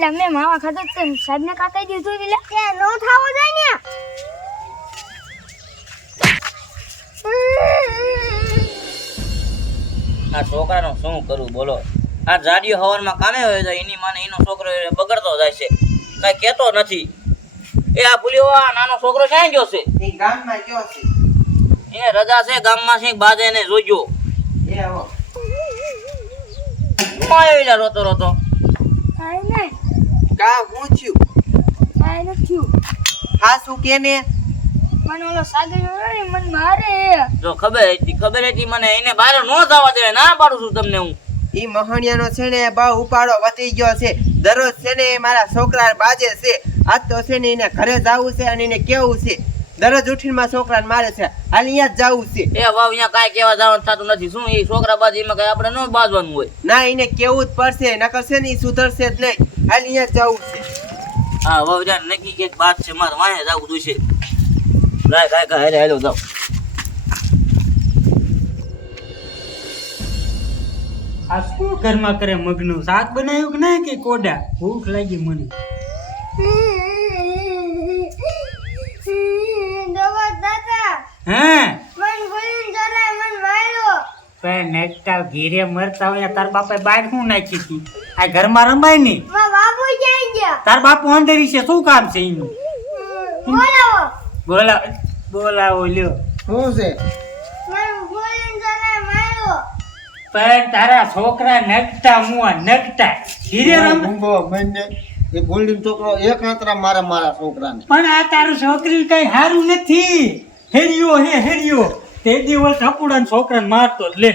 એટલે મેં માવા ખાધો તો સાહેબ ને. કાકાઈ દીધું એટલે કે નો થાવો જાય ને. આ છોકરાનો શું કરું બોલો. આ જાડિયો હવનમાં કામે હોય જાય એની માને એનો છોકરો એ બગડતો જાય છે. કઈ કેતો નથી. એ આ ભૂલ્યો આ નાનો છોકરો ક્યાં ગયો છે? એ ગામમાં ગયો છે. એને રજા છે ગામમાં છે બાજે એને જોજો. એ આવો. હું આવ્યો રોતો રોતો. કાઈ નહીં. કા હું થયું? કાઈ નથી હા શું કે ને? મને ઓલો સાગર ને મને મારે. જો ખબર હતી ખબર હતી મને એને બહાર નો જવા દે ના પાડું છું તમને હું. ઈ મહણિયાનો છે ને બહુ ઉપાડો વધી ગયો છે. દરરોજ છે ને મારા છોકરા બાજે છે. આજ તો છે ને એને ઘરે જવું છે અને એને કેવું છે. દરરોજ ઉઠીને મારા છોકરાને મારે છે. હાલ અહીંયા જ જવું છે. એ વાવ અહીંયા કાંઈ કેવા જવાનું થતું નથી. શું એ છોકરા બાજુમાં કઈ આપણે ન બાજવાનું હોય? ના એને કેવું જ પડશે નકર છે ને એ સુધરશે જ નહીં. હાલ અહીંયા જ જવું છે. હા વાવ જાણ નક્કી કંઈક વાત છે. મારે વાંહે જવું જોઈશે લાય કાંઈ કાંઈ હેલો હાલો જાઉં આ શું ઘરમાં કરે મગનું? શાક બનાવ્યું કે નહીં કે કોડા? ભૂખ લાગી મને. હે? મન બોલીને જરા મન વાયરો. પણ નેકટા ઘીરે મરતા હોય તાર બાપે બાર શું નાખી હતી? આ ઘરમાં રમાય નહીં. મા બાબુ ક્યાં ગયા? તાર બાપુ અંધેરી છે શું કામ છે એનું? બોલાવો. બોલા બોલાવો લ્યો. શું છે? મન બોલીને જરા માર્યો પણ તારા છોકરા નકટા મુઆ નકટા. ઘીરે રમ મને એ ગોલ્ડીન છોકરો એક આંતરા મારા મારા છોકરાને. પણ આ તારું છોકરી કઈ સારું નથી. હેરિયો હે હેરિયો. તે દિવસ ટપુડા છોકરાને મારતો જ લે.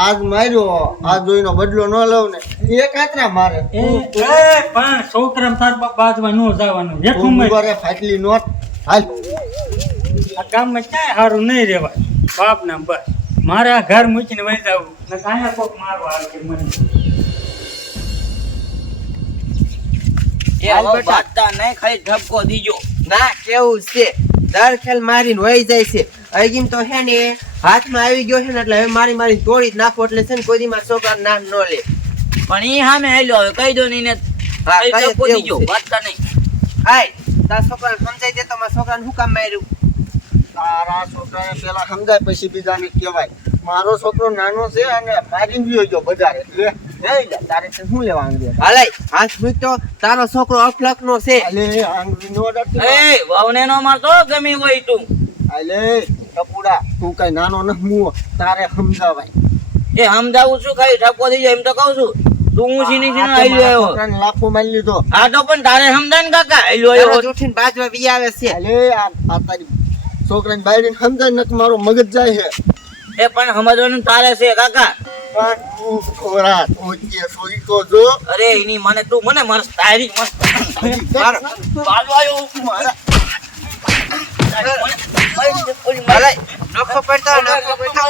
આજ માર્યો આજ જોઈનો બદલો ન લઉં ને એક આંતરા મારે. એ એ પણ છોકરા તાર બાજવા ન જવાનું. એકું મય. ભૂંગોરે ફાટલી નોટ. હાલ. આ ગામમાં ક્યાંય સારું નહીં રહેવાય. બાપ ના બસ. મારે આ ઘર મૂકીને વહી જવું. ને કાંઈ કોક મારવા આવે કે મને. એ બેટા. નહીં ખાલી ધબકો દીજો. ના કેવું છે? દર ખેલ મારીને વહી જાય છે. અગીમ તો છે ને હાથમાં આવી ગયો છે ને એટલે હવે મારી મારી તોડી જ નાખો એટલે છે ને કોઈ દી મારા છોકરાનું નામ ન લે. પણ એ સામે હેલો હવે કહી દો ને એને. ગયો વાત નહીં. હાય તારા છોકરાને સમજાઈ દે તો મારા છોકરાને શું કામ માર્યું? તારા છોકરાને પેલા સમજાય પછી બીજાને કહેવાય મારો છોકરો નાનો છે અને મારી ગયો ગયો બજારે લે નહીં લે, તારે શું લેવા આંગળી હાલે હાથ મૂક તો તારો છોકરો અફલક નો છે. અલે આંગળી નો અડકતી એ વાવને નો મારતો ગમી હોય તું. અલે ટપુડા. તું કઈ નાનો ન મુઓ તારે સમજાવાય. એ સમજાવું છું ખાલી ઠપકો જાય એમ તો કહું છું. તું હું સીની સીનો આ તો આવ્યો. લાફો મારી લીધો. હા તો પણ તારે સમજાય ને કાકા દરરોજ આવ્યો ઉઠીને બાજવા આવે છે. અલે આ આ તારી છોકરાને બાયડીને સમજાય નક મારો મગજ જાય છે. એ પણ સમજવાનું તારે છે કાકા. પણ તું છોરા સોઈ તો જો. અરે એની મને તું મને મસ્ત તારી મસ્ત. મારો બાજુ આવ્યો મારા. હાલે નખો પડતો નખો પડતો.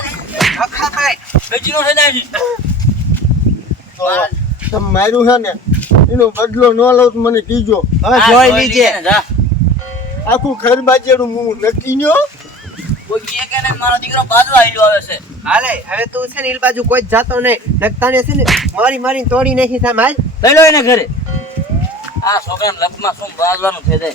નખા પાય બેચીનો છે ને એનો બદલો ન લઉં તો મને કીજો. હા, જોઈ લીજે. આખું ઘર બાજેડું હું નક્કી ન્યો. કોઈ કહે કે નહીં, મારો દીકરો બાજુ આવેલો આવે છે. હાલે હવે તું છે ને ઈ બાજુ કોઈ જાતો નહીં નકતાને છે ને મારી મારી તોડી નાખી સામ હાલ. લઈ લો એને ઘરે. આ છોકરાને લપમાં શું બાજવાનું છે તે?